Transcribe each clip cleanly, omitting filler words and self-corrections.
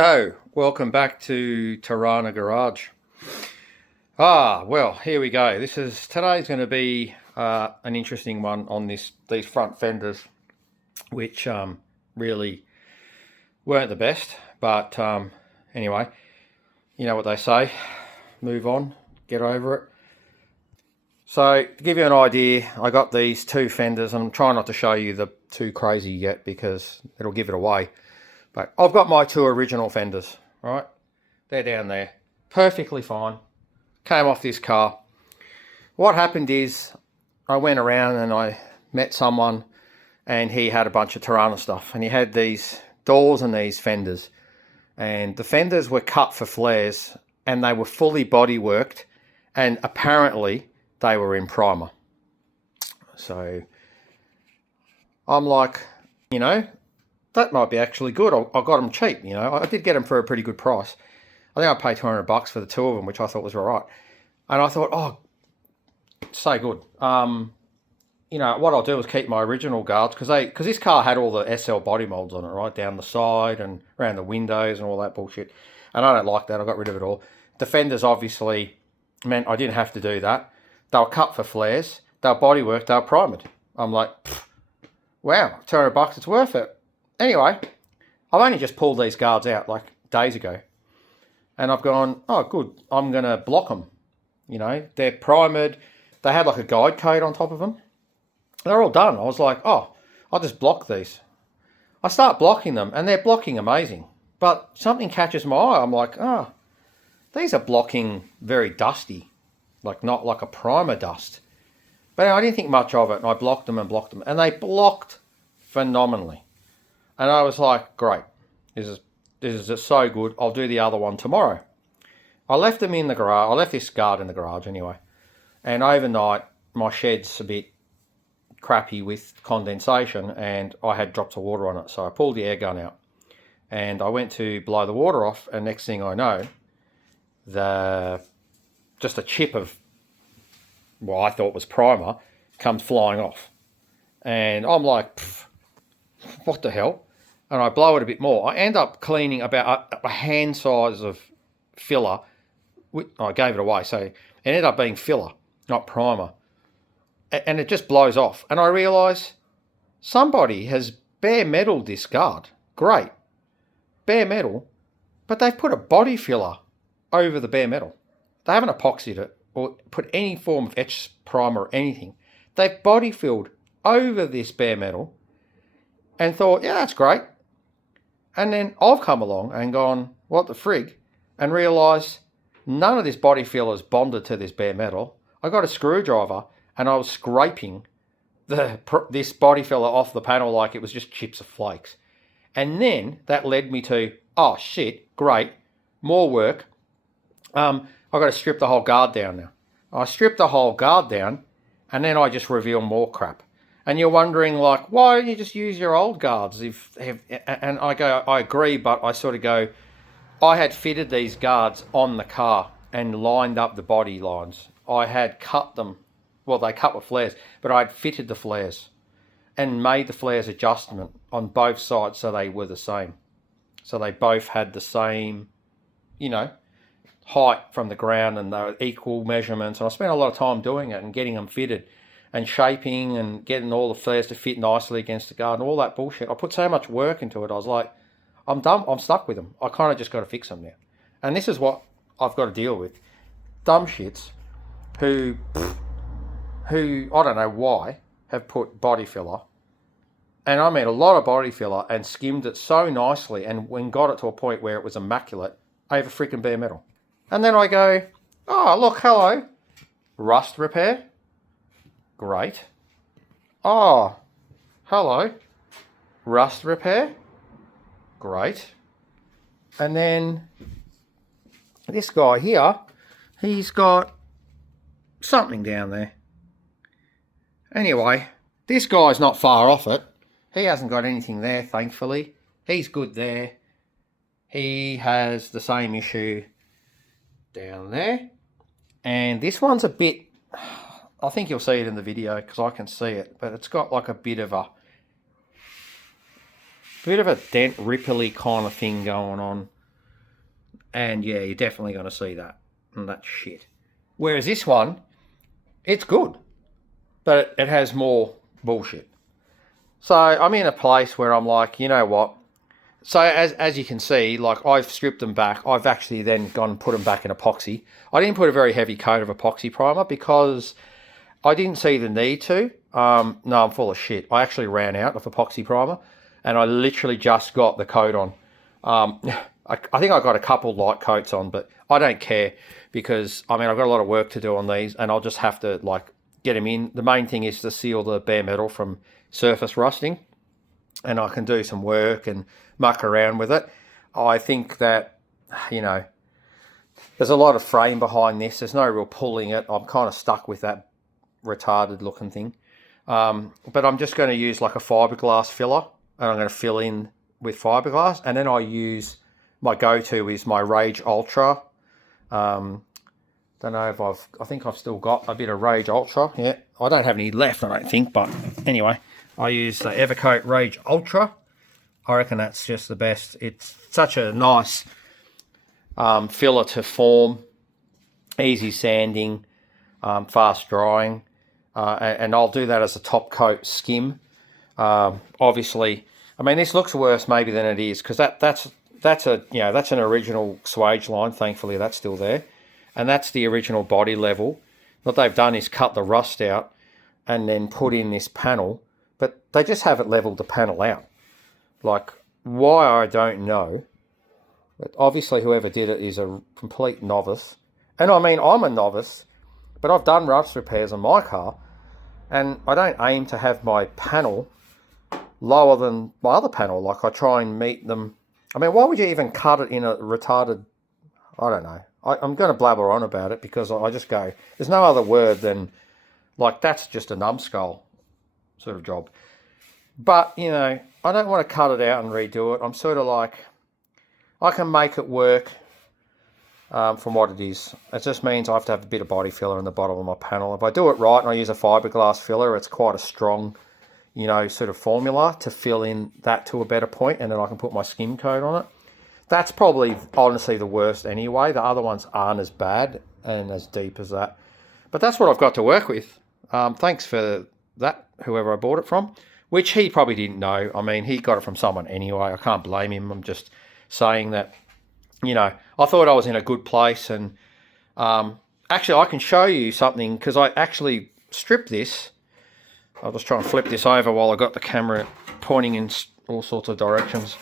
Oh, welcome back to Tirana Garage. Well, here we go. Today's going to be an interesting one on these front fenders, which really weren't the best. But anyway, you know what they say: move on, get over it. So to give you an idea, I got these two fenders. I'm trying not to show you the too crazy yet because it'll give it away. But I've got my two original fenders, right? They're down there. Perfectly fine. Came off this car. What happened is I went around and I met someone and he had a bunch of Tirana stuff. And he had these doors and these fenders. And the fenders were cut for flares and they were fully body worked. And apparently they were in primer. So I'm like, that might be actually good. I got them cheap, I did get them for a pretty good price. I think I paid $200 for the two of them, which I thought was all right. And I thought, oh, so good. What I'll do is keep my original guards because this car had all the SL body molds on it, right down the side and around the windows and all that bullshit. And I don't like that. I got rid of it all. The fenders obviously meant I didn't have to do that. They were cut for flares. They were bodywork. They were primed. I'm like, wow, $200, it's worth it. Anyway, I've only just pulled these guards out like days ago. And I've gone, oh, good, I'm going to block them. They're primed. They had like a guide coat on top of them. They're all done. I was like, oh, I'll just block these. I start blocking them and they're blocking amazing. But something catches my eye. I'm like, oh, these are blocking very dusty, like not like a primer dust. But I didn't think much of it and I blocked them and they blocked phenomenally. And I was like, great, this is just so good. I'll do the other one tomorrow. I left them in the garage. I left this guard in the garage anyway. And overnight, my shed's a bit crappy with condensation and I had drops of water on it. So I pulled the air gun out and I went to blow the water off. And next thing I know, just a chip of what I thought was primer comes flying off. And I'm like, what the hell? And I blow it a bit more. I end up cleaning about a hand size of filler. I gave it away, so it ended up being filler, not primer. And it just blows off. And I realise somebody has bare metaled this guard. Great. Bare metal. But they've put a body filler over the bare metal. They haven't epoxied it or put any form of etch primer or anything. They've body filled over this bare metal and thought, yeah, that's great. And then I've come along and gone, what the frig? And realised none of this body filler is bonded to this bare metal. I got a screwdriver and I was scraping this body filler off the panel like it was just chips of flakes. And then that led me to, oh shit, great, more work. I've got to strip the whole guard down now. I stripped the whole guard down and then I just reveal more crap. And you're wondering, like, why don't you just use your old guards? And I go, I agree, but I sort of go, I had fitted these guards on the car and lined up the body lines. I had cut them, well, they cut with flares, but I'd fitted the flares and made the flares adjustment on both sides so they were the same. So they both had the same, height from the ground and they were equal measurements. And I spent a lot of time doing it and getting them fitted and shaping and getting all the flares to fit nicely against the guard and all that bullshit. I put so much work into it. I was like, I'm done. I'm stuck with them. I kind of just got to fix them now. And this is what I've got to deal with. Dumb shits who I don't know why, have put body filler. And I mean a lot of body filler and skimmed it so nicely and got it to a point where it was immaculate over freaking bare metal. And then I go, oh, look, hello. Rust repair. Great. Oh, hello. Rust repair. Great. And then this guy here, he's got something down there. Anyway, this guy's not far off it. He hasn't got anything there, thankfully. He's good there. He has the same issue down there. And this one's a bit, I think you'll see it in the video because I can see it, but it's got like a bit of a dent ripply kind of thing going on And yeah, you're definitely going to see that. And that's shit. Whereas this one, it's good. But it has more bullshit. So I'm in a place where I'm like, you know what? So as you can see, like I've stripped them back. I've actually then gone and put them back in epoxy. I didn't put a very heavy coat of epoxy primer because I didn't see the need to. No, I'm full of shit. I actually ran out of epoxy primer and I literally just got the coat on. I think I got a couple light coats on, but I don't care because, I mean, I've got a lot of work to do on these and I'll just have to, like, get them in. The main thing is to seal the bare metal from surface rusting, and I can do some work and muck around with it. I think that, you know, there's a lot of frame behind this. There's no real pulling it. I'm kind of stuck with that retarded looking thing. But I'm just going to use like a fiberglass filler, and I'm going to fill in with fiberglass, and then I use, my go-to is my Rage Ultra. Don't know if I think I've still got a bit of Rage Ultra. Yeah, I don't have any left, I don't think, but anyway, I use the Evercoat Rage Ultra. I reckon that's just the best. It's such a nice filler to form, easy sanding, fast drying, and I'll do that as a top coat skim. Obviously, I mean, this looks worse maybe than it is because that's an original swage line. Thankfully, that's still there, and that's the original body level. What they've done is cut the rust out and then put in this panel, but they just haven't leveled the panel out. Like, why, I don't know. But obviously, whoever did it is a complete novice. And I mean, I'm a novice, but I've done rust repairs on my car, and I don't aim to have my panel lower than my other panel. Like, I try and meet them. I mean, why would you even cut it in a retarded... I don't know. I'm going to blabber on about it because I just go... There's no other word than... Like, that's just a numbskull sort of job. But, you know, I don't want to cut it out and redo it. I'm sort of like... I can make it work from what it is. It just means I have to have a bit of body filler in the bottom of my panel. If I do it right and I use a fiberglass filler, it's quite a strong, you know, sort of formula to fill in that to a better point, and then I can put my skim coat on it. That's probably, honestly, the worst anyway. The other ones aren't as bad and as deep as that. But that's what I've got to work with. Thanks for that, whoever I bought it from, which he probably didn't know. I mean, he got it from someone anyway. I can't blame him. I'm just saying that, you know, I thought I was in a good place. And actually, I can show you something because I actually stripped this. I'll just try and flip this over while I got the camera pointing in all sorts of directions.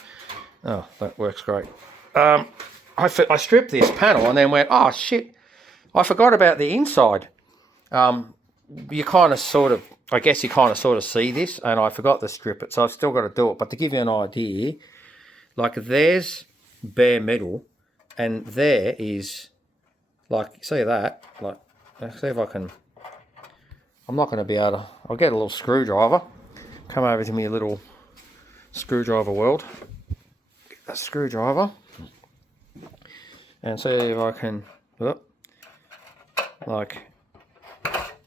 Oh, that works great. I stripped this panel and then went, oh, shit, I forgot about the inside. You kind of sort of, I guess you kind of sort of see this, and I forgot to strip it, so I've still got to do it. But to give you an idea, like there's bare metal, and there is, like, see that? Like, let's see if I can, I'm not going to be able to, I'll get a little screwdriver, come over to me, a little screwdriver world, get that screwdriver, and see if I can, like,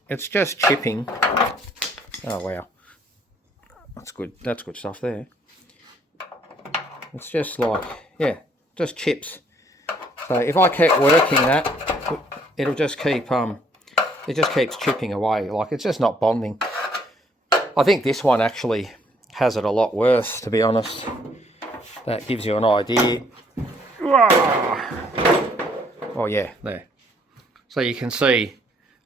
it's just chipping. Oh wow, that's good stuff there. It's just like, yeah, just chips. So if I kept working that, it'll just keep, it just keeps chipping away. Like, it's just not bonding. I think this one actually has it a lot worse, to be honest. That gives you an idea. Oh yeah, there. So you can see,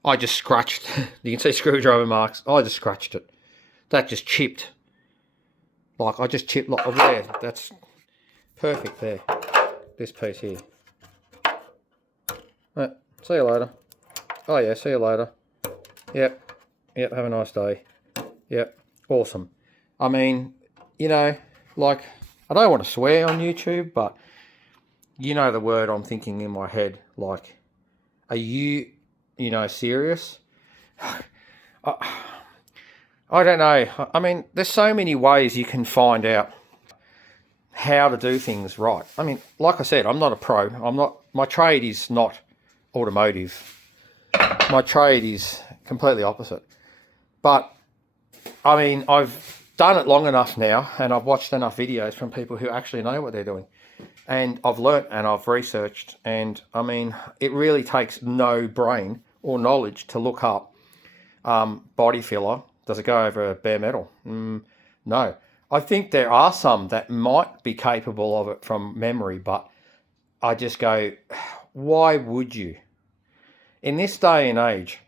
I just scratched, you can see screwdriver marks, I just scratched it. That just chipped. Like, I just chipped, like, there, that's perfect there. This piece here. Right, see you later. Oh yeah, see you later. Yep, have a nice day. Yep, awesome. I mean, you know, like, I don't want to swear on YouTube, but you know the word I'm thinking in my head, like, are you know, serious? I don't know. I mean, there's so many ways you can find out how to do things right. I mean, like I said, I'm not a pro. My trade is not automotive. My trade is completely opposite. But, I mean, I've done it long enough now, and I've watched enough videos from people who actually know what they're doing. And I've learnt and I've researched, and I mean, it really takes no brain or knowledge to look up body filler. Does it go over bare metal? No. I think there are some that might be capable of it from memory, but I just go, why would you? In this day and age,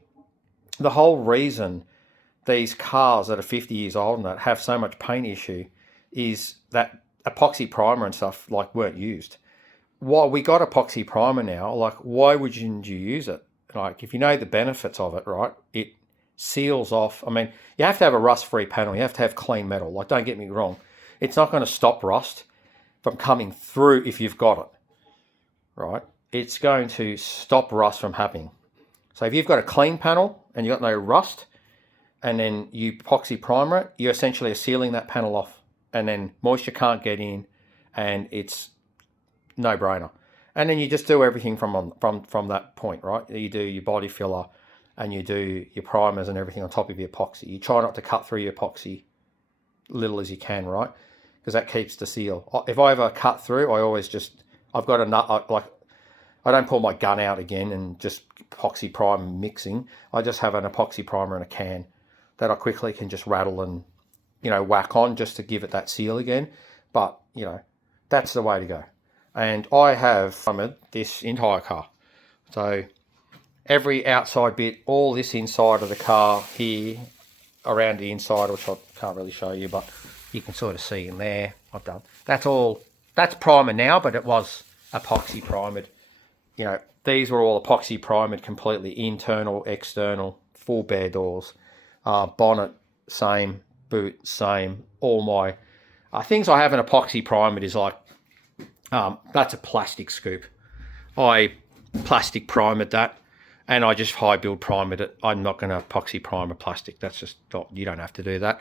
the whole reason these cars that are 50 years old and that have so much paint issue is that epoxy primer and stuff like weren't used. Why we got epoxy primer now, like why wouldn't you use it? Like if you know the benefits of it, right? It seals off. I mean, you have to have a rust-free panel. You have to have clean metal. Like don't get me wrong. It's not going to stop rust from coming through if you've got it, right? It's going to stop rust from happening. So if you've got a clean panel and you've got no rust, and then you epoxy primer it, you essentially are sealing that panel off, and then moisture can't get in, and it's no brainer. And then you just do everything from that point, right? You do your body filler, and you do your primers and everything on top of your epoxy. You try not to cut through your epoxy little as you can, right? Because that keeps the seal. If I ever cut through, I always just I've got a nut like. I don't pull my gun out again and just epoxy primer mixing. I just have an epoxy primer in a can that I quickly can just rattle and, whack on just to give it that seal again. But, that's the way to go. And I have primered this entire car. So every outside bit, all this inside of the car here, around the inside, which I can't really show you, but you can sort of see in there, I've done. That's primer now, but it was epoxy primered. These were all epoxy primered completely, internal, external, full bare doors, bonnet, same, boot, same. All my things I have in epoxy primered is like, that's a plastic scoop. I plastic primered that, and I just high build primered it. I'm not going to epoxy primer plastic. That's just not, you don't have to do that.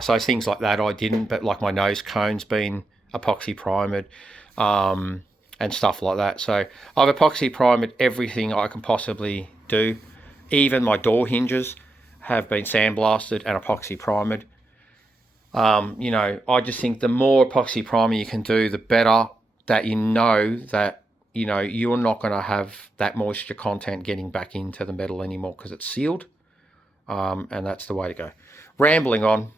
So things like that I didn't, but like my nose cone's been epoxy primered. And stuff like that. So I've epoxy primered everything I can possibly do. Even my door hinges have been sandblasted and epoxy primered. I just think the more epoxy primer you can do, the better, that that you're not going to have that moisture content getting back into the metal anymore because it's sealed. And that's the way to go. Rambling on.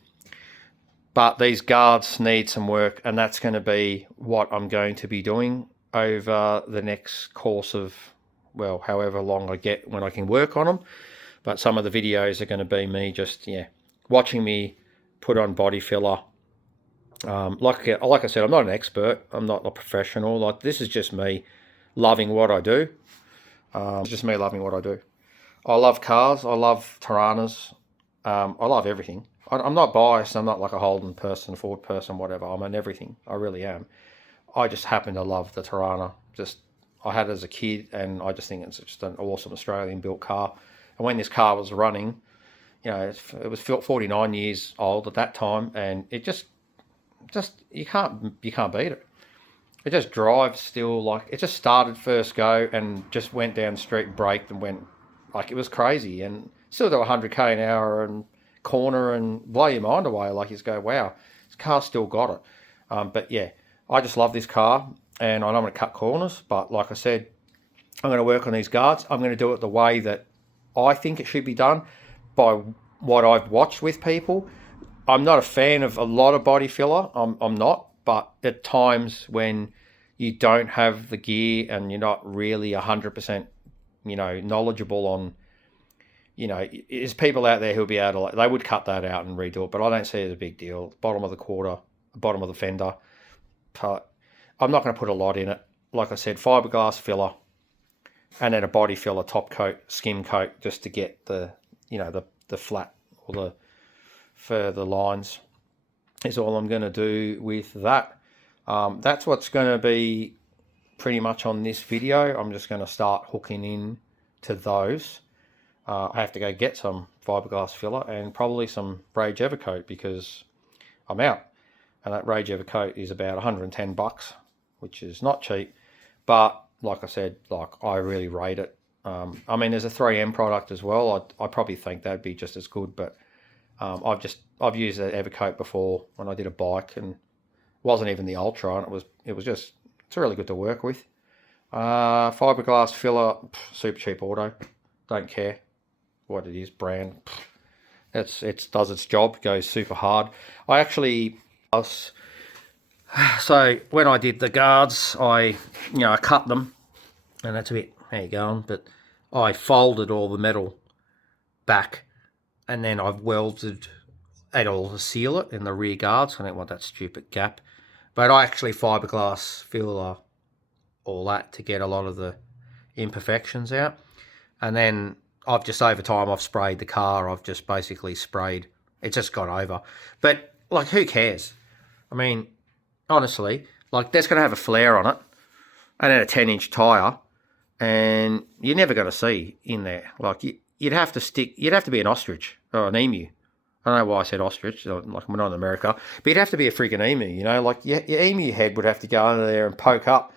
But these guards need some work, and that's going to be what I'm going to be doing over the next course of, however long I get when I can work on them. But some of the videos are going to be me just, watching me put on body filler. Like I said, I'm not an expert. I'm not a professional. Like, this is just me loving what I do. It's just me loving what I do. I love cars. I love Tiranas. I love everything. I'm not biased. I'm not like a Holden person, a Ford person, whatever. I'm an everything. I really am. I just happen to love the Tirana. I had it as a kid, and I just think it's just an awesome Australian-built car. And when this car was running, it was 49 years old at that time, and it just you can't beat it. It just drives still like it just started first go and just went down the street, braked, and went like it was crazy, and still do 100k an hour and corner and blow your mind away. Like you just go, wow, this car's still got it. But yeah. I just love this car, and I know I'm going to cut corners, but like I said, I'm going to work on these guards. I'm going to do it the way that I think it should be done by what I've watched with people. I'm not a fan of a lot of body filler. I'm not, but at times when you don't have the gear and you're not really 100%, knowledgeable on, there's people out there who'll be able to, they would cut that out and redo it, but I don't see it as a big deal. Bottom of the quarter, bottom of the fender. But I'm not going to put a lot in it. Like I said, fiberglass filler, and then a body filler top coat, skim coat, just to get the flat or the further lines is all I'm going to do with that. That's what's going to be pretty much on this video. I'm just going to start hooking in to those. I have to go get some fiberglass filler and probably some Rage Evercoat because I'm out. And that Rage Evercoat is about $110, which is not cheap. But like I said, I really rate it. I mean, there's a 3M product as well. I probably think that'd be just as good. But I've used that Evercoat before when I did a bike, and it wasn't even the Ultra, and it was just It's really good to work with. Fiberglass filler, super cheap auto. Don't care what it is, brand. It does its job, goes super hard. I actually, so when I did the guards, I cut them, and that's a bit, how you going? But I folded all the metal back, and then I've welded it all to seal it in the rear guards. I don't want that stupid gap. But I actually fiberglass filler all that to get a lot of the imperfections out. And then I've just, over time, I've sprayed the car. I've just basically sprayed. It's just gone over. But, like, who cares? I mean, honestly, like, that's going to have a flare on it and then a 10-inch tyre, and you're never going to see in there. Like, you'd have to be an ostrich or an emu. I don't know why I said ostrich, like we're not in America, but you'd have to be a freaking emu, you know? Like, your emu head would have to go under there and poke up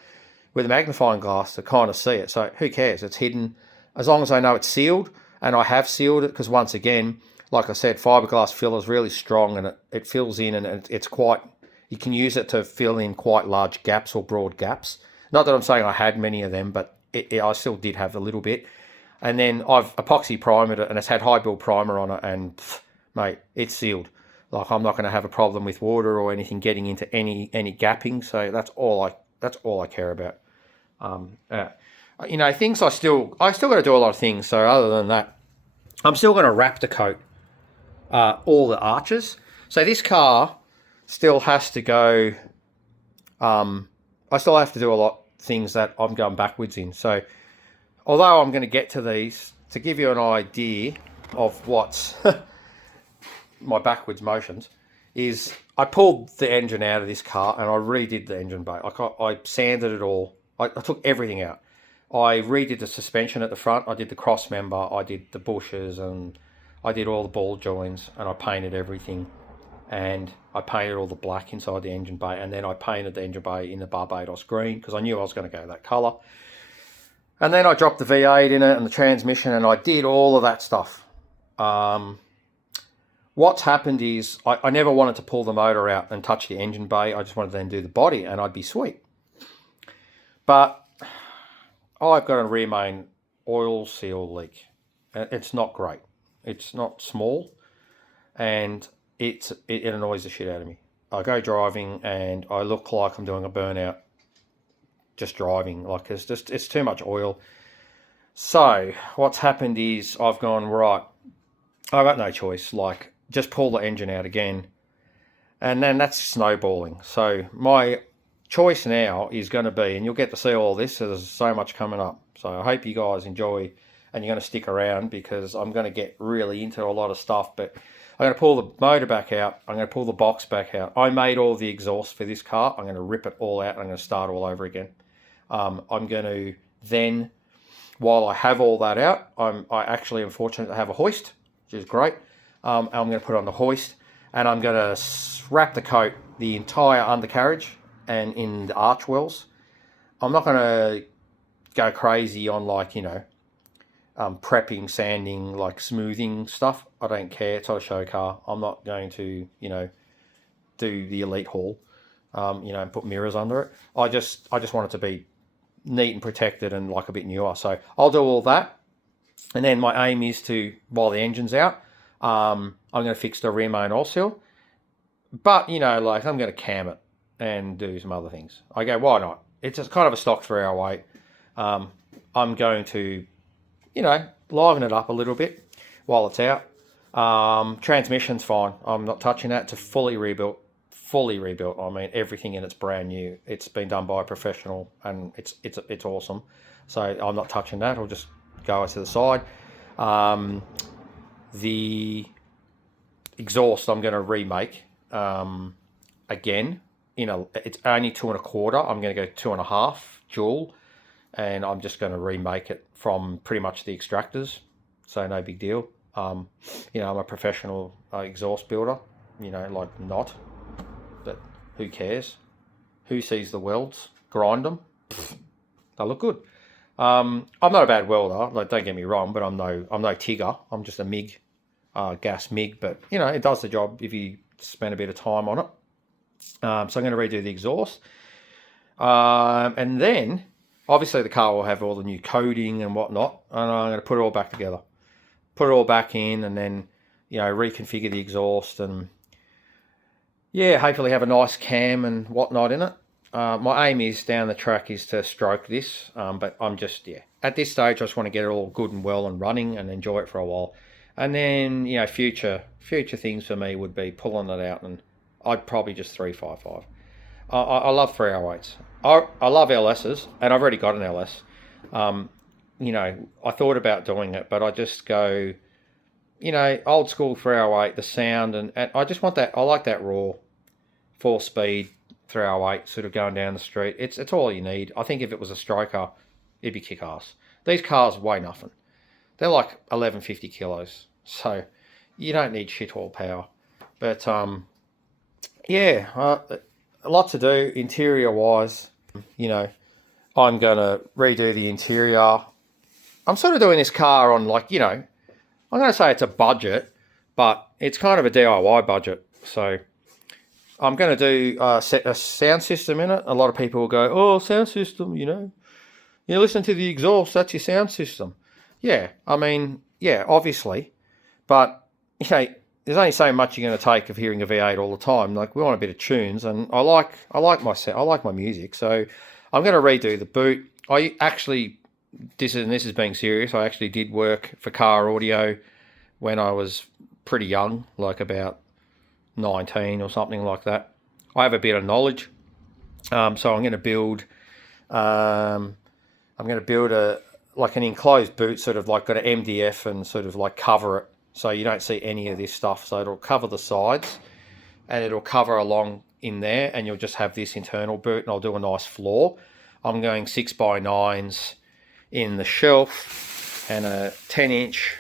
with a magnifying glass to kind of see it. So who cares? It's hidden. As long as I know it's sealed, and I have sealed it, because once again, like I said, fiberglass filler is really strong, and it fills in, and it's quite, you can use it to fill in quite large gaps or broad gaps. Not that I'm saying I had many of them, but I still did have a little bit. And then I've epoxy primered it, and it's had high build primer on it, and mate, it's sealed. Like, I'm not going to have a problem with water or anything getting into any gapping. So that's all I care about. Things I still got to do a lot of things. So other than that, I'm still going to wrap the coat, all the arches. So this car still has to go. I still have to do a lot of things that I'm going backwards in. So although I'm going to get to these, to give you an idea of what's my backwards motions, is I pulled the engine out of this car and I redid the engine bay. I sanded it all. I took everything out. I redid the suspension at the front. I did the cross member. I did the bushes, and I did all the ball joins, and I painted everything. And I painted all the black inside the engine bay, and then I painted the engine bay in the Barbados green because I knew I was going to go that colour. And then I dropped the V8 in it and the transmission, and I did all of that stuff. What's happened is I never wanted to pull the motor out and touch the engine bay. I just wanted to then do the body, and I'd be sweet. But I've got a rear main oil seal leak. It's not great. It's not small, and it annoys the shit out of me. I go driving and I look like I'm doing a burnout just driving. Like, it's too much oil. So what's happened is I've gone, right, I've got no choice. Like, just pull the engine out again, and then that's snowballing. So my choice now is going to be, and you'll get to see all this, so there's so much coming up. So I hope you guys enjoy, and you're going to stick around, because I'm going to get really into a lot of stuff. But I'm going to pull the motor back out. I'm going to pull the box back out. I made all the exhaust for this car. I'm going to rip it all out. I'm going to start all over again. I'm going to then, while I have all that out, I actually am fortunate to have a hoist, which is great. I'm going to put on the hoist, and I'm going to wrap the coat, the entire undercarriage, and in the arch wells. I'm not going to go crazy on, like, prepping, sanding, like smoothing stuff. I don't care. It's not a show car. I'm not going to, do the elite haul, and put mirrors under it. I just want it to be neat and protected and like a bit newer. So I'll do all that. And then my aim is to, while the engine's out, I'm going to fix the rear main oil seal. But, like, I'm going to cam it and do some other things. I go, why not? It's just kind of a stock 3-hour wait. I'm going to, liven it up a little bit while it's out. Transmission's fine. I'm not touching that. It's a fully rebuilt. I mean, everything in it's brand new. It's been done by a professional, and it's awesome. So I'm not touching that. I'll just go to the side. The exhaust I'm going to remake again. It's only 2 1/4. I'm going to go 2 1/2 dual, and I'm just going to remake it from pretty much the extractors. So no big deal. I'm a professional exhaust builder. Like, not, but who cares? Who sees the welds? Grind them. They look good. I'm not a bad welder. Like, don't get me wrong, but I'm no Tigger. I'm just a MIG, gas MIG. But it does the job if you spend a bit of time on it. So I'm going to redo the exhaust. And then, obviously, the car will have all the new coating and whatnot, and I'm going to put it all back together. Put it all back in, and then, reconfigure the exhaust, and yeah, hopefully have a nice cam and whatnot in it. My aim is down the track is to stroke this, but I'm just, at this stage, I just want to get it all good and well and running and enjoy it for a while. And then, future things for me would be pulling it out, and I'd probably just 355. I love 308s. I love LSs, and I've already got an LS. I thought about doing it, but I just go, old school 308, the sound, and I just want that. I like that raw 4-speed 308 sort of going down the street. It's all you need. I think if it was a stroker, it'd be kick-ass. These cars weigh nothing. They're like 1150 kilos, so you don't need shit all power. But a lot to do interior-wise. I'm going to redo the interior. I'm sort of doing this car on I'm going to say it's a budget, but it's kind of a DIY budget. So I'm going to do set a sound system in it. A lot of people will go, oh, sound system, you listen to the exhaust, that's your sound system. Yeah, obviously. But, there's only so much you're going to take of hearing a V8 all the time. Like, we want a bit of tunes, and I like my music. So I'm going to redo the boot. I actually, this is being serious, I actually did work for car audio when I was pretty young, like about 19 or something like that. I have a bit of knowledge. So I'm going to build an enclosed boot, sort of like got an MDF and sort of like cover it so you don't see any of this stuff. So it'll cover the sides and it'll cover along in there, and you'll just have this internal boot, and I'll do a nice floor. I'm going 6x9s in the shelf and a 10-inch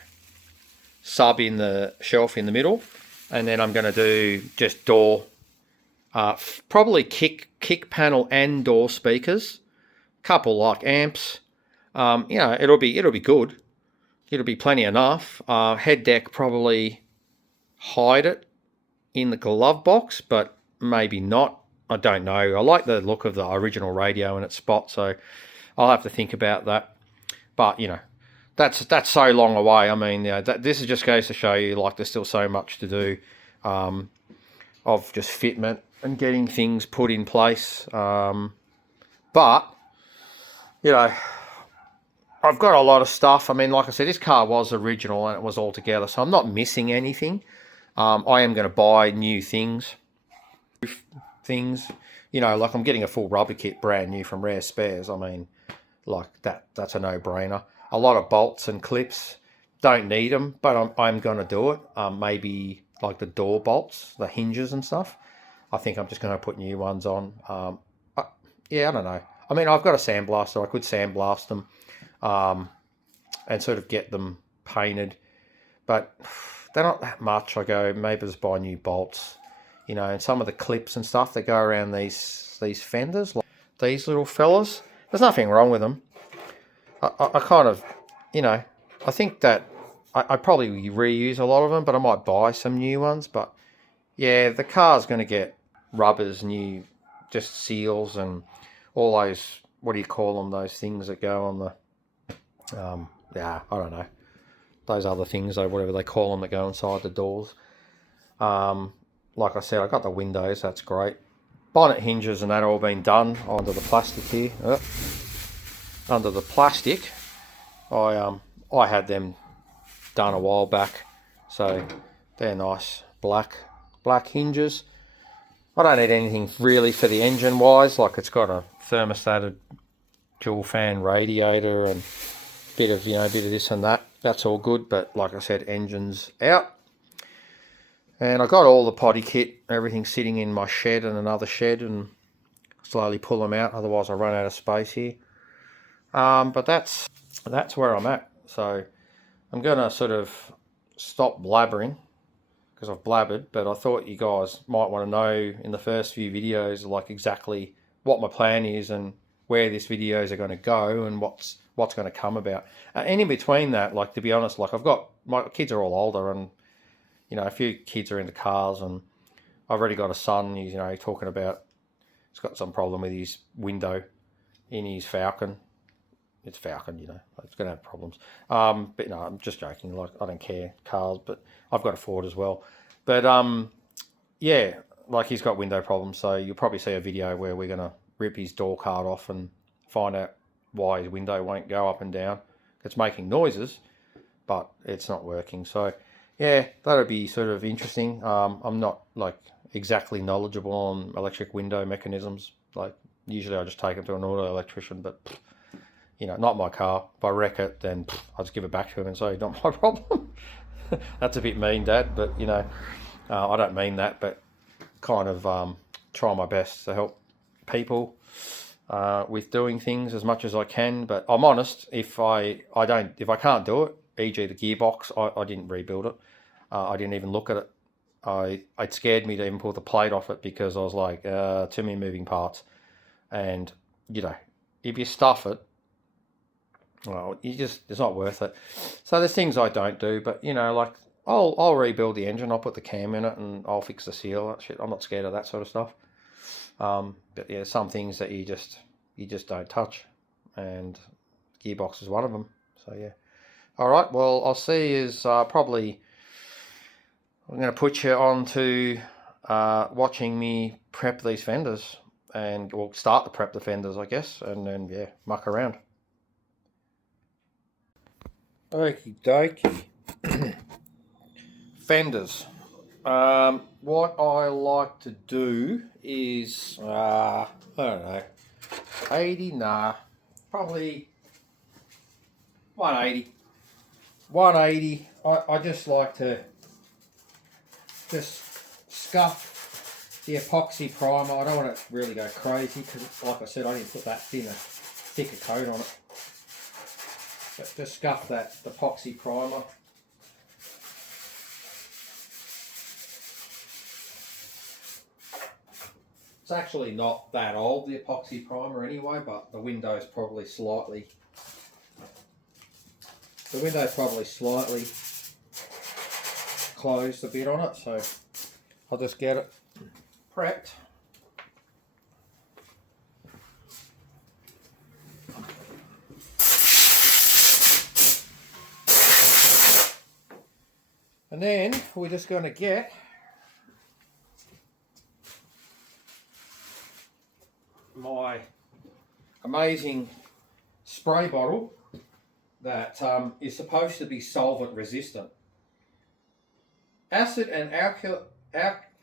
sub in the shelf in the middle, and then I'm going to do just door, probably kick panel and door speakers, couple like amps. It'll be good. It'll be plenty enough. Head deck, probably hide it in the glove box, but maybe not. I don't know. I like the look of the original radio in its spot, so I'll have to think about that. But that's so long away. I mean, this just goes to show you, like, there's still so much to do of just fitment and getting things put in place. But I've got a lot of stuff. I mean, like I said, this car was original and it was all together, so I'm not missing anything. I am going to buy new things. Like I'm getting a full rubber kit brand new from Rare Spares. I mean, like that's a no-brainer. A lot of bolts and clips, don't need them, but I'm going to do it. Maybe like the door bolts, the hinges and stuff. I think I'm just going to put new ones on. I don't know. I mean, I've got a sandblaster. I could sandblast them and sort of get them painted, but they're not that much. I go, maybe just buy new bolts, and some of the clips and stuff that go around these fenders, like these little fellas. There's nothing wrong with them. I kind of, I think that I probably reuse a lot of them, but I might buy some new ones. But yeah, the car's going to get rubbers, new just seals and all those, what do you call them, those things that go on the, I don't know, those other things, whatever they call them, that go inside the doors. Like I said, I got the windows, that's great. Bonnet hinges and that all been done under the plastic here. Under the plastic, I had them done a while back, so they're nice black hinges. I don't need anything really for the engine wise, like it's got a thermostated dual fan radiator and bit of this and that. That's all good, but like I said, engine's out. And I got all the potty kit, everything sitting in my shed and another shed, and slowly pull them out, otherwise I run out of space here. But that's where I'm at. So I'm gonna sort of stop blabbering because I've blabbered, but I thought you guys might want to know in the first few videos like exactly what my plan is and where these videos are going to go and what's going to come about. And in between that, like, to be honest, like, I've got, my kids are all older, and a few kids are into cars, and I've already got a son. He's talking about He's got some problem with his window in his Falcon. It's Falcon, you know, it's going to have problems. But no, I'm just joking. Like, I don't care cars, but I've got a Ford as well. But yeah, like he's got window problems. So you'll probably see a video where we're going to rip his door card off and find out why his window won't go up and down. It's making noises, but it's not working. So yeah, that'll be sort of interesting. I'm not like exactly knowledgeable on electric window mechanisms. Like usually I just take them to an auto electrician, but you know, not my car. If I wreck it, then I just give it back to him and say, not my problem. That's a bit mean, Dad, but you know, I don't mean that, but kind of try my best to help people with doing things as much as I can. But I'm honest, if I can't do it, e.g. the gearbox, I didn't rebuild it. I didn't even look at it. It scared me to even pull the plate off it because I was like, too many moving parts. And, you know, if you stuff it, well, it's not worth it. So there's things I don't do, but, you know, like, I'll rebuild the engine, I'll put the cam in it, and I'll fix the seal, that shit. I'm not scared of that sort of stuff. But yeah, some things that you just don't touch, and gearbox is one of them. So yeah. All right, well, I'll see you probably... I'm going to put you on to watching me prep these fenders, and we'll start to prep the fenders, I guess, and then, yeah, muck around. Okie dokie. Fenders. What I like to do is, I don't know, 80, nah, probably 180. 180, I just like to just scuff the epoxy primer. I don't want it to really go crazy because, like I said, I didn't put that thicker coat on it. But just scuff that epoxy primer. It's actually not that old, the epoxy primer anyway, but the window's probably slightly closed a bit on it, so I'll just get it prepped. And then we're just going to get my amazing spray bottle that is supposed to be solvent resistant. Acid and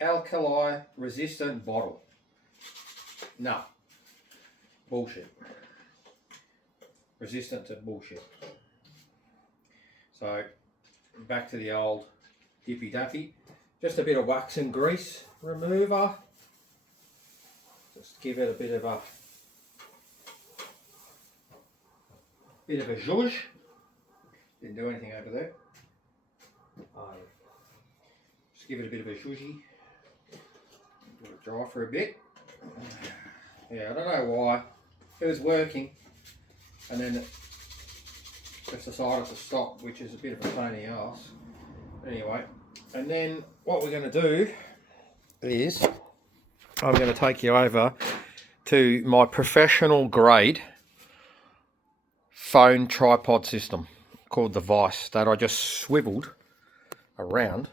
alkali resistant bottle. No. Bullshit. Resistant to bullshit. So, back to the old Dippy Dappy. Just a bit of wax and grease remover. Just give it a bit of a zhuzh. Didn't do anything over there. Just give it a bit of a zhuzhy. Let it dry for a bit. Yeah, I don't know why. It was working, and then it just decided to stop, which is a bit of a pain in the ass. Anyway, and then what we're going to do is I'm going to take you over to my professional grade phone tripod system called the Vice that I just swiveled around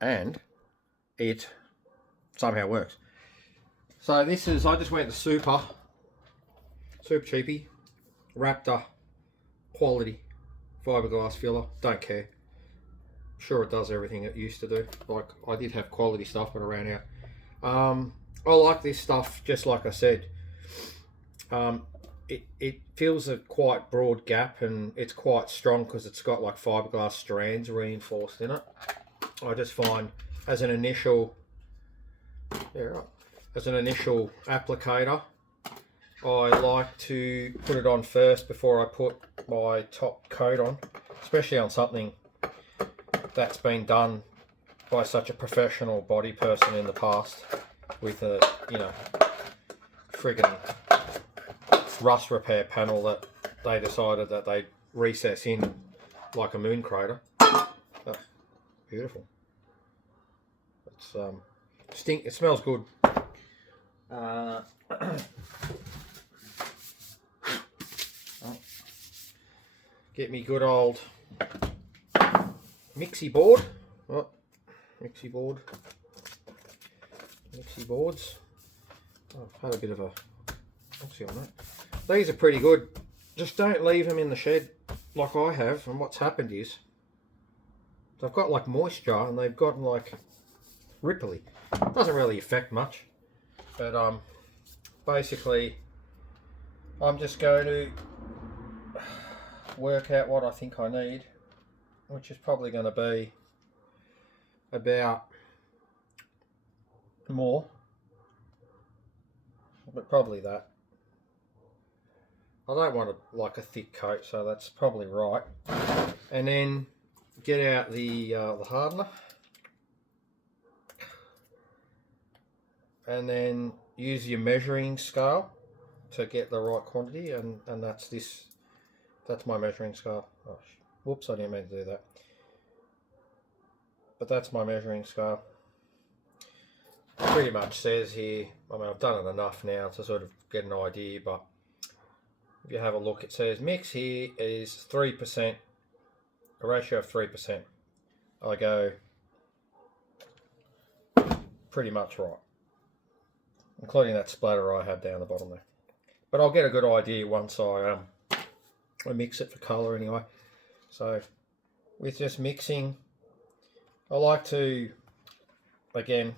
and it somehow works. So this is, I just went to super cheapy, Raptor quality fiberglass filler, don't care. Sure, it does everything it used to do. Like, I did have quality stuff, but I ran out. I like this stuff, just like I said. It fills a quite broad gap, and it's quite strong because it's got like fiberglass strands reinforced in it. I just find as an initial applicator, I like to put it on first before I put my top coat on, especially on something that's been done by such a professional body person in the past with a, you know, friggin' rust repair panel that they decided that they'd recess in like a moon crater. Oh, beautiful. It's it smells good. Get me good old mixie board. Oh, mixie boards. I've had a bit of a oxy on that. These are pretty good. Just don't leave them in the shed like I have. And what's happened is they've got like moisture and they've gotten like ripply. Doesn't really affect much, but basically I'm just going to work out what I think I need, which is probably going to be about more, but probably that. I don't want like a thick coat, so that's probably right. And then get out the hardener, and then use your measuring scale to get the right quantity, and that's this. That's my measuring scale. Oh, whoops, I didn't mean to do that. But that's my measuring scale. It pretty much says here, I mean, I've done it enough now to sort of get an idea, but if you have a look, it says mix here is 3%, a ratio of 3%. I go pretty much right, including that splatter I had down the bottom there. But I'll get a good idea once I mix it for colour anyway. So with just mixing, I like to, again,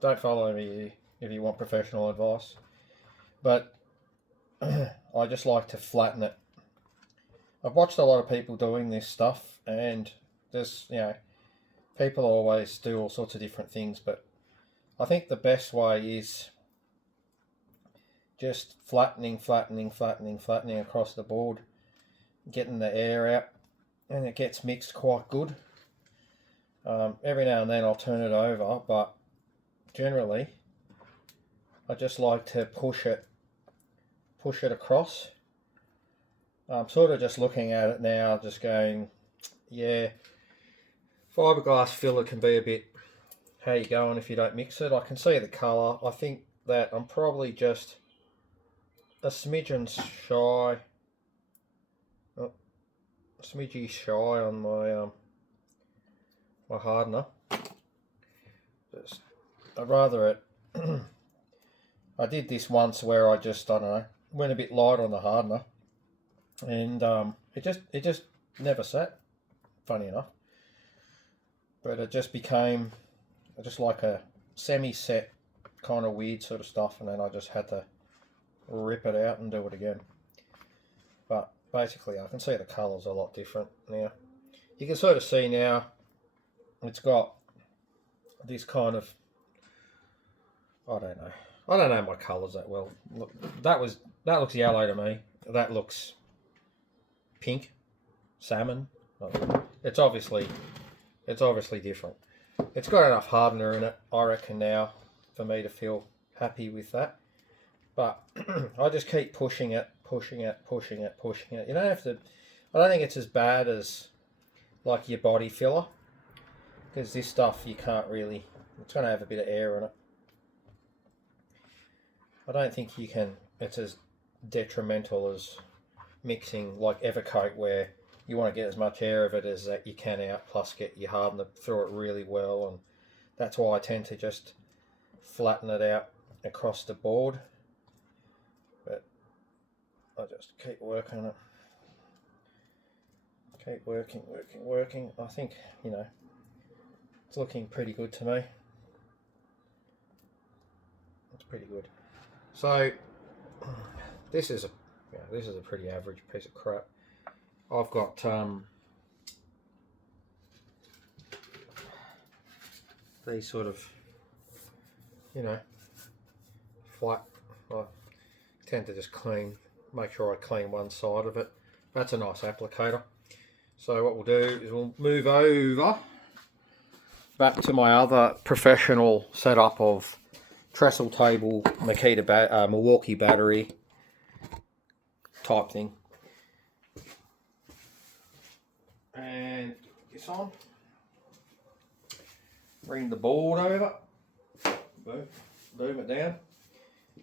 don't follow me if you want professional advice, but I just like to flatten it. I've watched a lot of people doing this stuff, and there's, you know, people always do all sorts of different things, but I think the best way is just flattening across the board, getting the air out, and it gets mixed quite good. Every now and then I'll turn it over, but generally I just like to push it across. I'm sort of just looking at it now, just going, yeah, fiberglass filler can be a bit, how you going if you don't mix it. I can see the colour. I think that I'm probably just a smidgen shy, smidgy shy on my my hardener. I'd rather it. I did this once where I just, I don't know, went a bit light on the hardener, and it just never sat, funny enough. But it just became just like a semi-set kind of weird sort of stuff, and then I just had to rip it out and do it again. But basically I can see the colours a lot different now. You can sort of see now it's got this kind of, I don't know my colours that well. Look, that looks yellow to me. That looks pink, salmon. It's obviously different. It's got enough hardener in it, I reckon, now for me to feel happy with that. But I just keep pushing it. You don't have to. I don't think it's as bad as like your body filler, because this stuff you can't really. It's going to have a bit of air in it. I don't think you can. It's as detrimental as mixing like Evercoat, where you want to get as much air of it as that you can out, plus get your hardener through it really well, and that's why I tend to just flatten it out across the board. But I just keep working it. Keep working. I think, you know, it's looking pretty good to me. It's pretty good. So this is a pretty average piece of crap. I've got these sort of, you know, flat. I tend to just make sure I clean one side of it. That's a nice applicator. So what we'll do is we'll move over back to my other professional setup of trestle table, Milwaukee battery type thing. And this on. Bring the board over. Boom it down.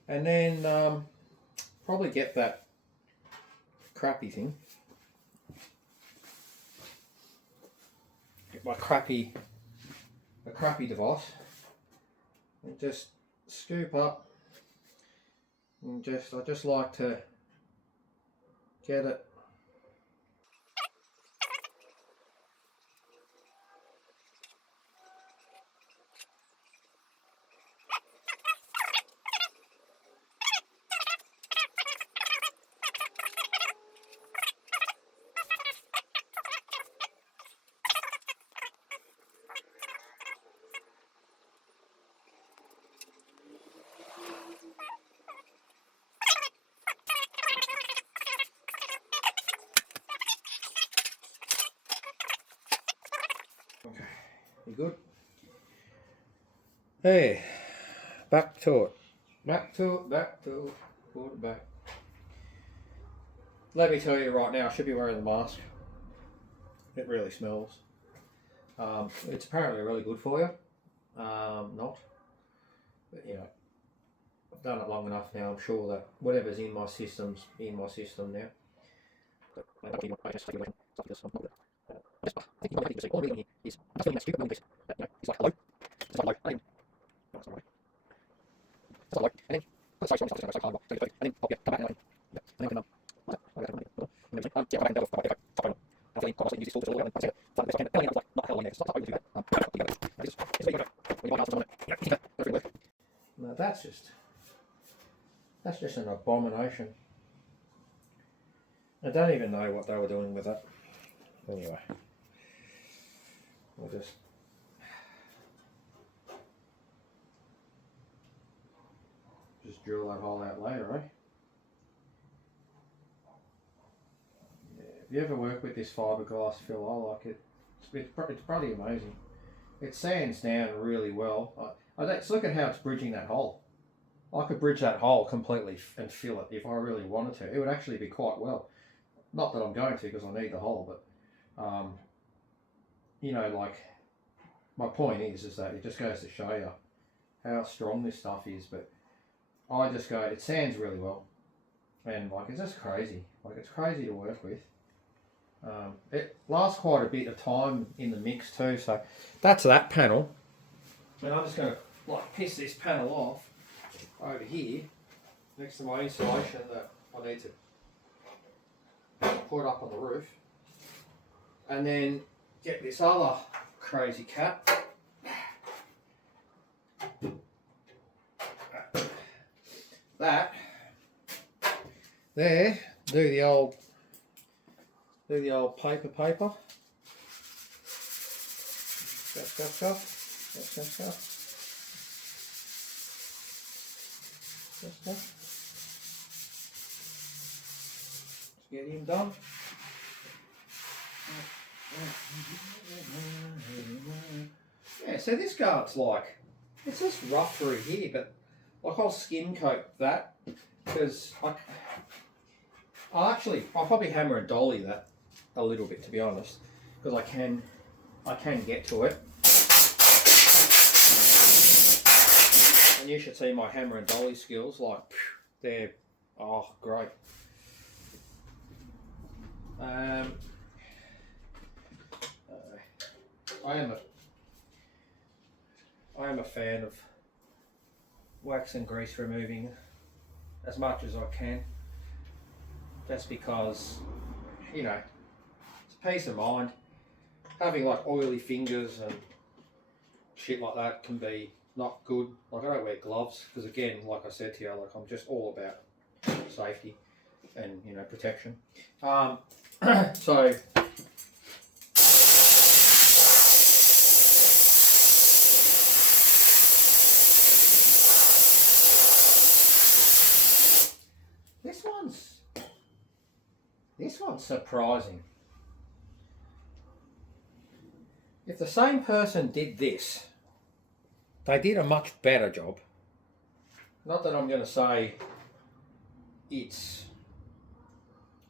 And then probably get that crappy thing. Get my crappy device. And just scoop up. And I just like to get it. Okay, you good? Hey, back to it. Put it back. Let me tell you right now, I should be wearing the mask. It really smells. It's apparently really good for you. Not. But you know, I've done it long enough now, I'm sure that whatever's in my system's in my system now. I think all I'm is just feeling that stupid little bit. It's like hello. It's like hello. It's not hello. And then sorry, so hard. And then yeah, come back and then come back and I'm feeling quite use this tool and I said that best I can. I was like not hell on there. Stop over to that. No, that's just an abomination. I don't even know what they were doing with it. Anyway, we'll just drill that hole out later, eh? Yeah, if you ever work with this fiberglass fill, I like it. It's probably amazing. It sands down really well. Let's look at how it's bridging that hole. I could bridge that hole completely and fill it if I really wanted to. It would actually be quite well. Not that I'm going to because I need the hole, but you know, like my point is that it just goes to show you how strong this stuff is. But I just go, it sands really well, and like it's just crazy. Like it's crazy to work with. It lasts quite a bit of time in the mix too. So that's that panel, and I'm just going to like piss this panel off over here next to my insulation that I need to put up on the roof, and then get this other crazy cap that there, do the old paper stuff. Let's get him done. Yeah, so this guard's like, it's just rough through here, but like I'll skin coat that because I'll probably hammer and dolly that a little bit, to be honest, because I can get to it. And you should see my hammer and dolly skills, like they're great. I am a fan of wax and grease removing as much as I can, just because, you know, it's a peace of mind. Having like oily fingers and shit like that can be not good. Like I don't wear gloves because, again, like I said to you, like I'm just all about safety and, you know, protection. So this one's surprising. If the same person did this, they did a much better job. Not that I'm going to say it's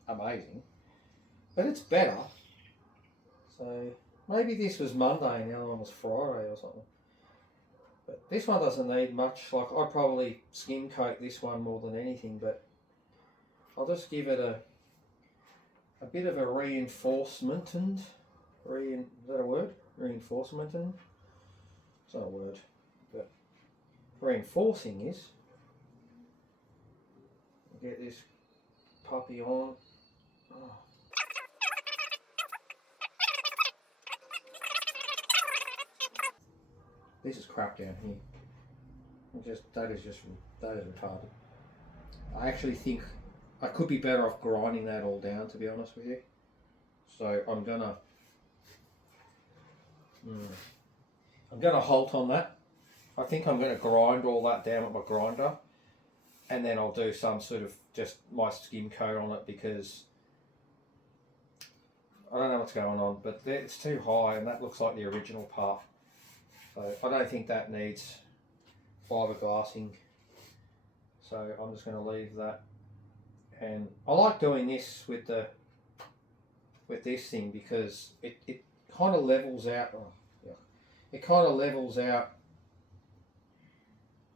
amazing, but it's better. So maybe this was Monday and the other one was Friday or something. But this one doesn't need much. Like, I'd probably skim coat this one more than anything, but I'll just give it a bit of a reinforcement and is that a word? Reinforcement and it's not a word, but reinforcing is. Get this puppy on. Oh. This is crap down here. That is retarded. I actually think I could be better off grinding that all down, to be honest with you. So I'm gonna halt on that. I think I'm gonna grind all that down with my grinder, and then I'll do some sort of just my skim coat on it, because I don't know what's going on, but it's too high, and that looks like the original part. So I don't think that needs fiberglassing. So I'm just going to leave that. And I like doing this with this thing, because it kind of levels out. Oh, yeah. It kind of levels out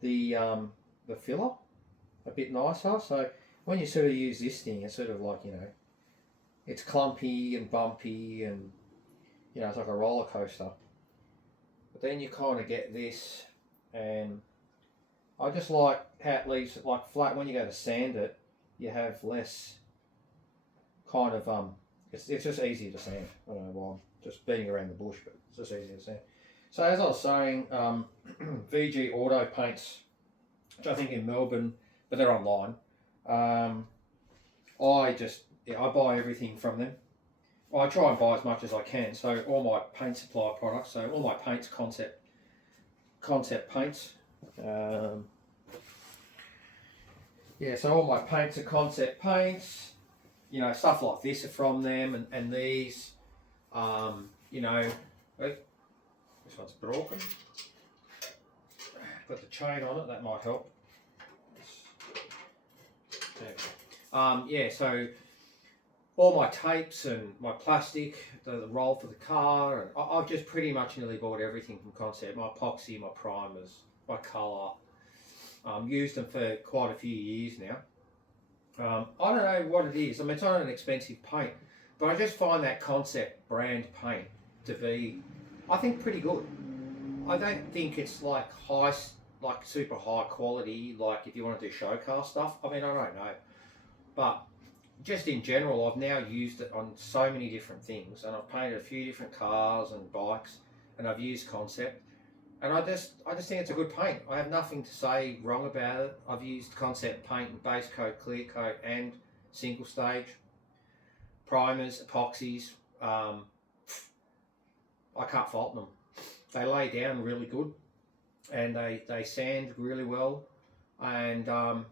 the filler a bit nicer. So when you sort of use this thing, it's sort of like, you know, it's clumpy and bumpy, and you know, it's like a roller coaster. But then you kind of get this, and I just like how it leaves it like flat. When you go to sand it, you have less kind of it's just easier to sand. I don't know why I'm just beating around the bush, but it's just easier to sand. So as I was saying, VG Auto Paints, which I think in Melbourne, but they're online. I buy everything from them. I try and buy as much as I can. So all my paint supply products, so all my paints, concept paints. So all my paints are concept paints. You know, stuff like this are from them, and these, you know, this one's broken. Put the chain on it, that might help. So all my tapes and my plastic, the roll for the car, and I've just pretty much nearly bought everything from Concept. My epoxy, my primers, my colour. Used them for quite a few years now. I don't know what it is. I mean, it's not an expensive paint, but I just find that Concept brand paint to be, I think, pretty good. I don't think it's like super high quality, like if you want to do show car stuff. I mean, I don't know. But just in general, I've now used it on so many different things, and I've painted a few different cars and bikes, and I've used Concept, and I just think it's a good paint. I have nothing to say wrong about it. I've used Concept paint and base coat, clear coat, and single stage primers, epoxies. I can't fault them. They lay down really good, and they sand really well, and I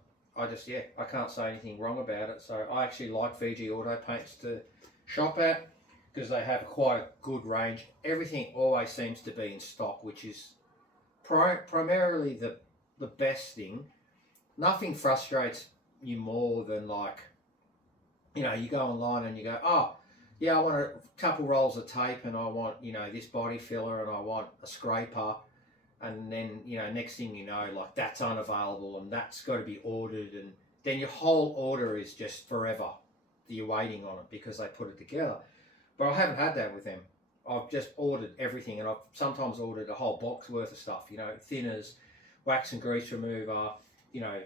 can't say anything wrong about it. So I actually like VG Auto Paints to shop at, because they have quite a good range. Everything always seems to be in stock, which is primarily the best thing. Nothing frustrates you more than, like, you know, you go online and you go, oh, yeah, I want a couple rolls of tape, and I want, you know, this body filler, and I want a scraper. And then, you know, next thing you know, like, that's unavailable, and that's got to be ordered, and then your whole order is just forever. You're waiting on it because they put it together. But I haven't had that with them. I've just ordered everything, and I've sometimes ordered a whole box worth of stuff. You know, thinners, wax and grease remover. You know,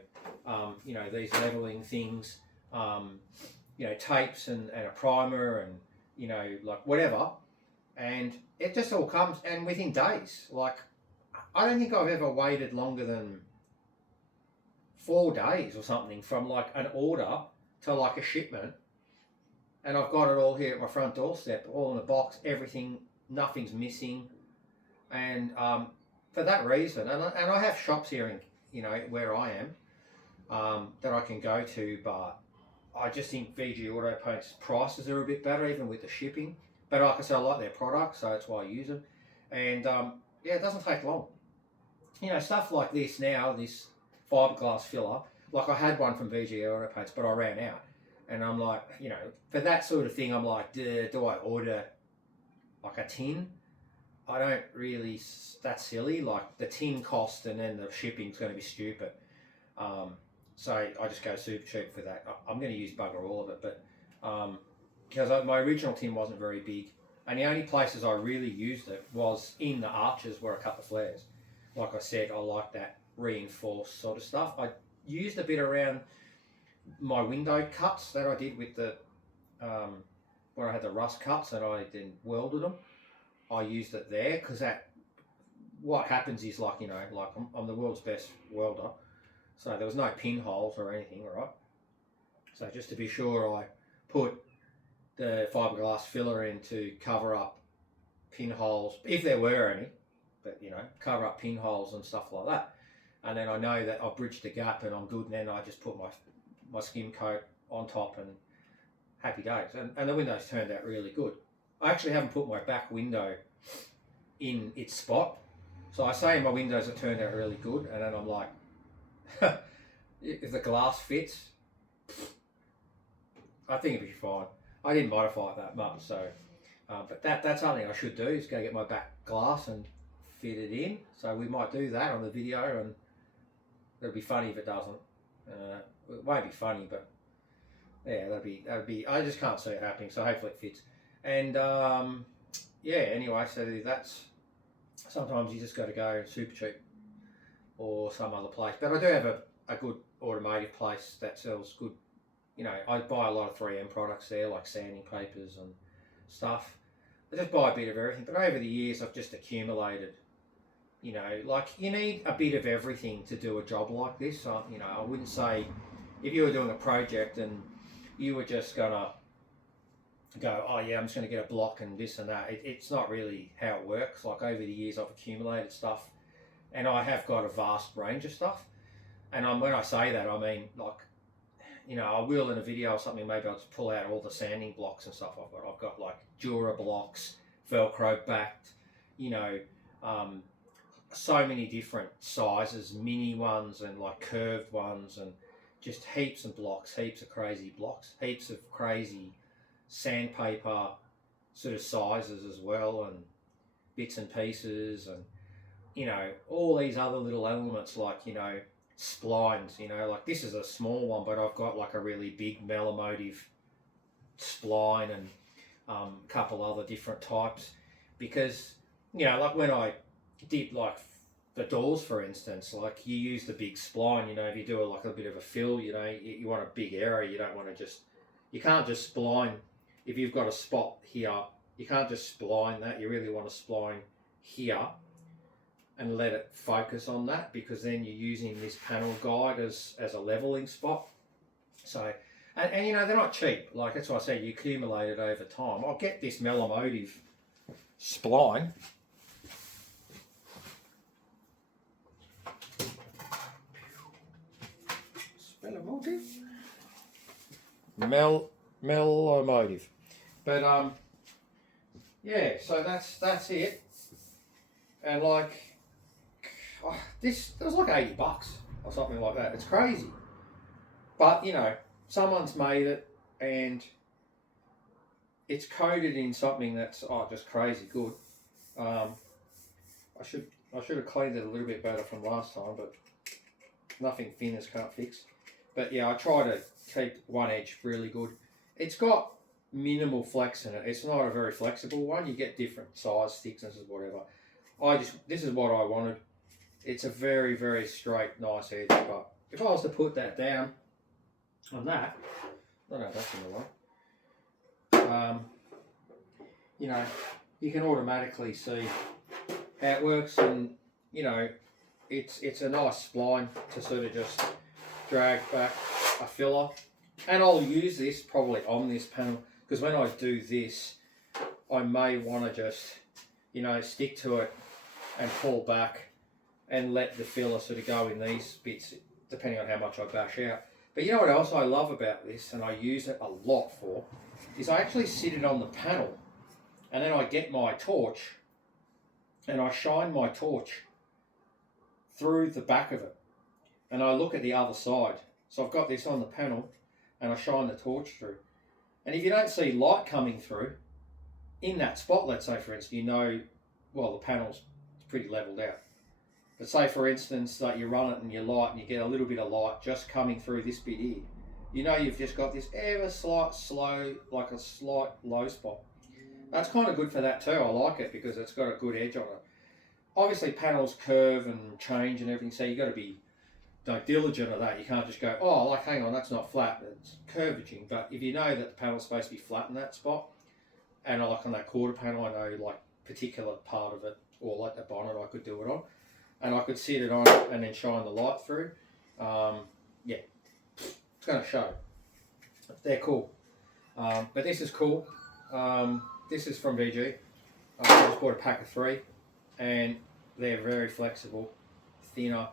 these leveling things. You know, tapes and a primer, and, you know, like, whatever. And it just all comes, and within days. Like, I don't think I've ever waited longer than 4 days or something from, like, an order to, like, a shipment, and I've got it all here at my front doorstep, all in a box, everything, nothing's missing. And for that reason, and I have shops here in, you know, where I am, that I can go to, but I just think VG Auto Paints prices are a bit better, even with the shipping. But like I said, I like their products, so that's why I use them. And it doesn't take long. You know, stuff like this now, this fiberglass filler, like, I had one from VG Auto Paints, but I ran out. And I'm like, you know, for that sort of thing, I'm like, do I order like a tin? I don't really, that's silly, like the tin cost and then the shipping's going to be stupid. So I just go super cheap for that. I'm going to use bugger all of it, but because my original tin wasn't very big, and the only places I really used it was in the arches where I cut the flares. Like I said, I like that reinforced sort of stuff. I used a bit around my window cuts that I did with the where I had the rust cuts and I then welded them. I used it there because that what happens is, like, you know, like I'm the world's best welder, so there was no pinholes or anything, right? So just to be sure, I put the fiberglass filler in to cover up pinholes, if there were any, but you know, cover up pinholes and stuff like that. And then I know that I've bridged the gap and I'm good, and then I just put my skim coat on top and happy days. And the windows turned out really good. I actually haven't put my back window in its spot. So I say my windows have turned out really good, and then I'm like, if the glass fits, I think it'd be fine. I didn't modify it that much, so but that's something I should do, is go get my back glass and fit it in. So we might do that on the video, and it'll be funny if it doesn't. It won't be funny, but yeah, that'd be. I just can't see it happening, so hopefully it fits. And yeah, anyway, so that's, sometimes you just got to go super cheap or some other place. But I do have a good automotive place that sells good. You know, I buy a lot of 3M products there, like sanding papers and stuff. I just buy a bit of everything. But over the years, I've just accumulated, you know, like you need a bit of everything to do a job like this. So, you know, I wouldn't say if you were doing a project and you were just going to go, oh yeah, I'm just going to get a block and this and that. It's not really how it works. Like over the years, I've accumulated stuff, and I have got a vast range of stuff. And when I say that, I mean, like, you know, I will in a video or something, maybe I'll just pull out all the sanding blocks and stuff I've got. I've got like Dura blocks, Velcro backed, you know, so many different sizes, mini ones and like curved ones, and just heaps of blocks, heaps of crazy blocks, heaps of crazy sandpaper sort of sizes as well, and bits and pieces, and, you know, all these other little elements, like, you know, splines, you know, like this is a small one, but I've got like a really big Melomotive spline and a couple other different types, because, you know, like when I did like the doors, for instance, like you use the big spline, you know, if you do like a bit of a fill, you know, you want a big area, you don't want to just, you can't just spline, if you've got a spot here, you can't just spline that, you really want to spline here and let it focus on that, because then you're using this panel guide as a leveling spot. So, and you know, they're not cheap. Like that's why I say you accumulate it over time. I'll get this Melomotive spline. Melomotive? Melomotive. But yeah, so that's it. And like, oh, this was like $80 or something like that. It's crazy, but you know, someone's made it, and it's coated in something that's just crazy good. I should have cleaned it a little bit better from last time, but nothing Fenders can't fix. But yeah, I try to keep one edge really good. It's got minimal flex in it. It's not a very flexible one. You get different size, thicknesses, whatever. This is what I wanted. It's a very, very straight, nice edge, but if I was to put that down on that, I don't know, that's in the way. You know, you can automatically see how it works, and you know, it's a nice spline to sort of just drag back a filler. And I'll use this probably on this panel, because when I do this, I may want to just, you know, stick to it and pull back and let the filler sort of go in these bits, depending on how much I bash out. But you know what else I love about this, and I use it a lot for, is I actually sit it on the panel, and then I get my torch and I shine my torch through the back of it, and I look at the other side. So I've got this on the panel and I shine the torch through. And if you don't see light coming through in that spot, let's say for instance, you know well, the panel's pretty leveled out. But say for instance that you run it and you light and you get a little bit of light just coming through this bit here. You know you've just got this ever slight slow, like a slight low spot. That's kind of good for that too. I like it because it's got a good edge on it. Obviously panels curve and change and everything, so you got to be like diligent of that. You can't just go, oh, like hang on, that's not flat, it's curvature. But if you know that the panel's supposed to be flat in that spot, and like on that quarter panel, I know like particular part of it, or like the bonnet, I could do it on, and I could sit it on and then shine the light through. Yeah, it's going to show. They're cool. But this is cool. This is from VG. I just bought a pack of 3, and they're very flexible, thinner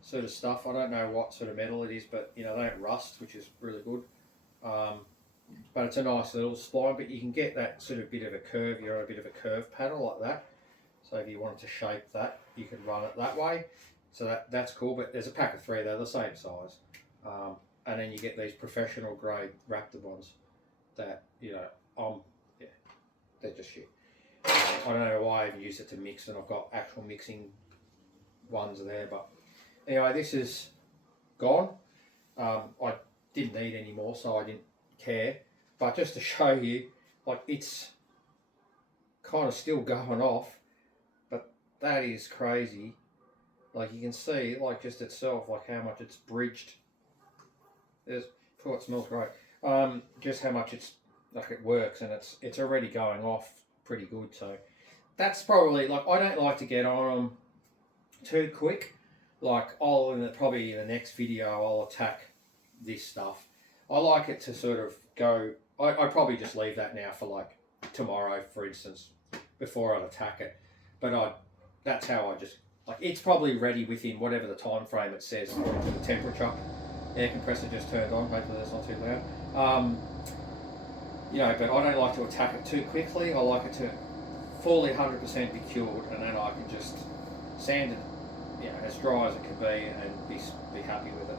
sort of stuff. I don't know what sort of metal it is, but you know, they don't rust, which is really good. But it's a nice little spline, but you can get that sort of bit of a curve. You're on a bit of a curve panel like that. So if you wanted to shape that, you could run it that way. So that's cool, but there's a pack of 3, they're the same size. And then you get these professional grade Raptor ones that, you know, yeah, they're just shit. I don't know why I even use it to mix, and I've got actual mixing ones there, but anyway, this is gone. I didn't need any more, so I didn't care. But just to show you, like, it's kind of still going off, but that is crazy. Like, you can see, like, just itself, like how much it's bridged. There's, oh, it smells great. Just how much it's, like, it works, and it's already going off pretty good. So that's probably, like, I don't like to get on them too quick. Like, probably in the next video I'll attack this stuff. I like it to sort of go, I probably just leave that now for like tomorrow, for instance, before I'd attack it. But that's how I just, like, it's probably ready within whatever the time frame it says according to the temperature. Air compressor just turned on, hopefully that's not too loud. You know, but I don't like to attack it too quickly. I like it to fully 100% be cured, and then I can just sand it, you know, as dry as it can be, and be happy with it.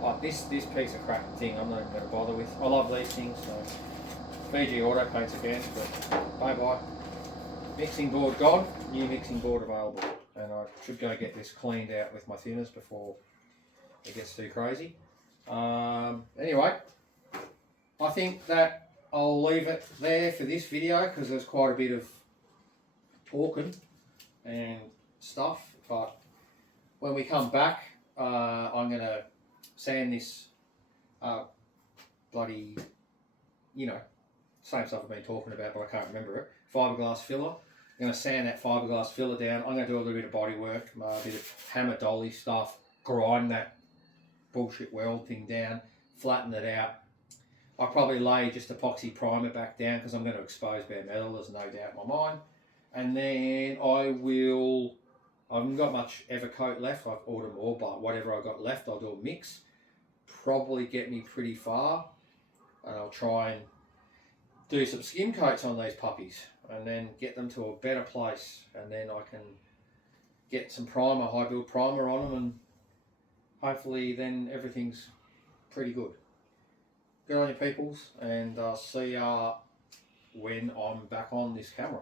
But this piece of crap thing, I'm not even going to bother with. I love these things, so VG Auto Paints again, but bye bye. Mixing board gone, new mixing board available, and I should go get this cleaned out with my thinners before it gets too crazy. Anyway, I think that I'll leave it there for this video because there's quite a bit of talking and stuff, but when we come back, I'm going to sand this bloody, you know, same stuff I've been talking about, but I can't remember it, fiberglass filler. I'm going to sand that fiberglass filler down. I'm going to do a little bit of body work, a bit of hammer dolly stuff, grind that bullshit weld thing down, flatten it out. I'll probably lay just epoxy primer back down because I'm going to expose bare metal, there's no doubt in my mind. And then I haven't got much Evercoat left. I've ordered more, but whatever I've got left, I'll do a mix. Probably get me pretty far. And I'll try and do some skim coats on these puppies and then get them to a better place. And then I can get some primer, high build primer on them, and hopefully then everything's pretty good. Good on you peoples, and I'll see ya when I'm back on this camera.